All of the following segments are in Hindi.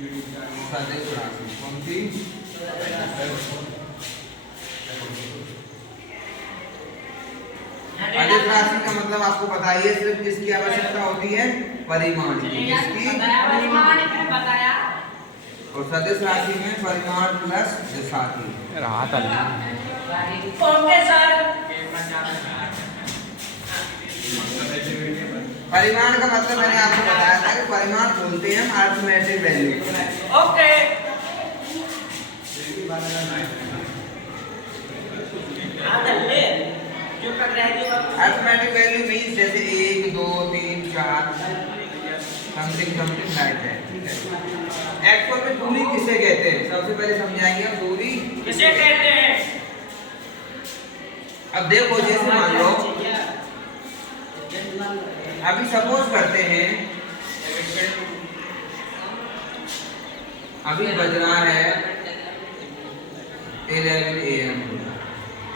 सदिश राशि कौन सी? सदिश राशि का मतलब आपको बताइए सिर्फ किसकी आवश्यकता होती है? परिमाण की। किसकी? बताया। और सदिश राशि में परिमाण प्लस दिशा की। परिमाण का मतलब मैंने आपको बताया था कि परिमाण बोलते हैं हम arithmetic value. Okay. Arithmetic value means जैसे 1 2 3 4 समथिंग समथिंग लाइक है। ठीक है। एक्चुअल में दूरी किसे कहते हैं? सबसे पहले समझाएंगे हम दूरी किसे कहते हैं। अब देखो जैसे मान लो अभी सपोज करते हैं अभी बज रहा है 11 AM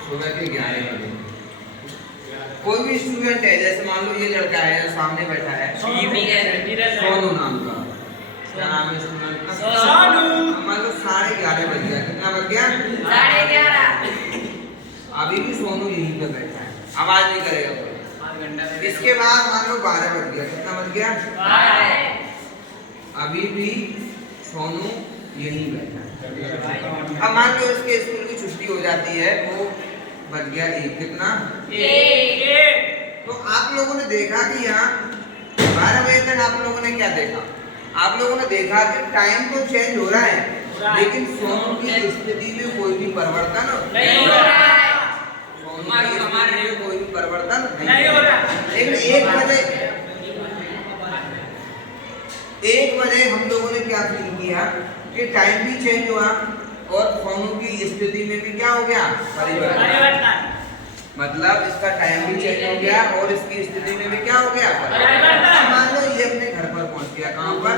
सुबह के 11 बजे। कोई भी स्टूडेंट है जैसे मान लो ये लड़का है जो सामने बैठा है सोनू नाम का। क्या नाम है स्टूडेंट का? सोनू। मान लो 11:30 बज गया। कितना बज गया? 11:30। अभी भी सोनू यहीं पे बैठा है, आवाज नहीं करेगा कोई। इसके बाद मान लो 12 बज गया। कितना बज गया? 12। अभी भी सोनू यहीं बैठा है। अब मान लो इसके स्कूल की छुट्टी हो जाती है, वो बज गया 1। कितना? 1। तो आप लोगों ने देखा कि यहाँ 12 बजे तक आप लोगों ने क्या देखा? आप लोगों ने देखा कि टाइम तो चेंज हो रहा है लेकिन सोनू की स्थिति में कोई भी परिवर्तन नहीं हो रहा है। सोनू की स्थिति में कोई भी परिवर्तन नहीं हो रहा। लेकिन 1 बजे हम लोगों ने क्या फील किया कि टाइम भी चेंज हुआ और सोनू की स्थिति में भी क्या हो गया? परिवर्तन। मतलब इसका टाइम भी चेंज हो गया और इसकी स्थिति में भी क्या हो गया? परिवर्तन। मान लो ये अपने घर पर पहुंच गया। कहां पर?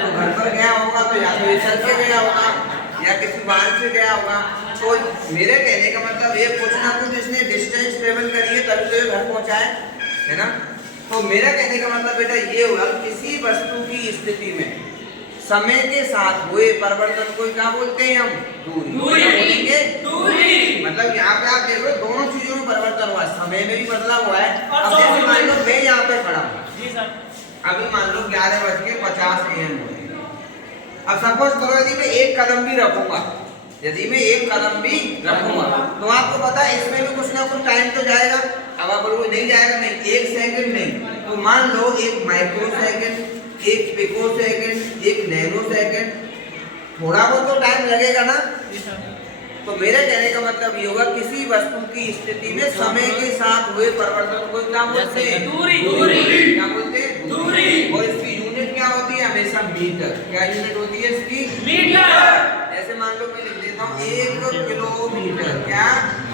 तो घर पर गया होगा तो या तो ये चल के गया होगा या किसी वाहन से गया होगा। तो मेरे कहने का मतलब ये कुछ ना कुछ इसने डिस्टेंस ट्रेवल करी है तभी तो ये घर पहुंचा है ना। तो मेरा कहने का मतलब बेटा ये हुआ किसी वस्तु की स्थिति में समय के साथ हुए परिवर्तन को क्या बोलते हैं हम? दूरी। बोलेंगे दूरी। मतलब यहाँ पे आप देखो दोनों चीजों में परिवर्तन हुआ है, समय में भी बदलाव हुआ है। अब जैसे मान लो मैं यहाँ पे खड़ा हूँ, अभी मान लो 11:50 AM हो रही है। अब सपोज करो यदि मैं 1 कदम भी रखूंगा, तो आपको पता है इसमें भी कुछ ना कुछ टाइम तो जाएगा। अब आप बोलोगे नहीं जाएगा, नहीं 1 सेकंड नहीं, तो मान लो 1 microsecond, 1 picosecond, 1 nanosecond, थोड़ा बहुत तो टाइम लगेगा ना। तो मेरे कहने का मतलब ये होगा किसी वस्तु की स्थिति में समय के साथ हुए परिवर्तन को क्या बोलते हैं? दूरी। क्या बोलते हैं? दूरी। और इसकी यूनिट क्या होती है? हमेशा मीटर। क्या यूनिट होती है इसकी? मीटर। जैसे मान लो मैं लिख देता हूँ 1 किलोमीटर। क्या?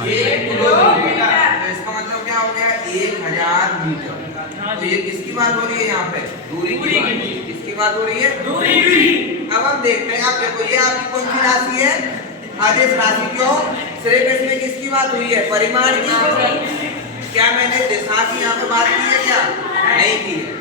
1 किलोमीटर। तो इसका मतलब क्या हो गया? 1000 मीटर। तो ये किसकी बात हो रही है यहाँ पे? दूरी की बात। किसकी बात हो रही है? दूरी। अब हम देखते हैं, आप देखो ये आपकी कौन सी राशि है? आदेश राशि। क्यों? सिर्फ इसमें किसकी बात हुई है? परिमाण की। क्या मैंने दिशा की यहाँ पे बात की है? क्या नहीं की है?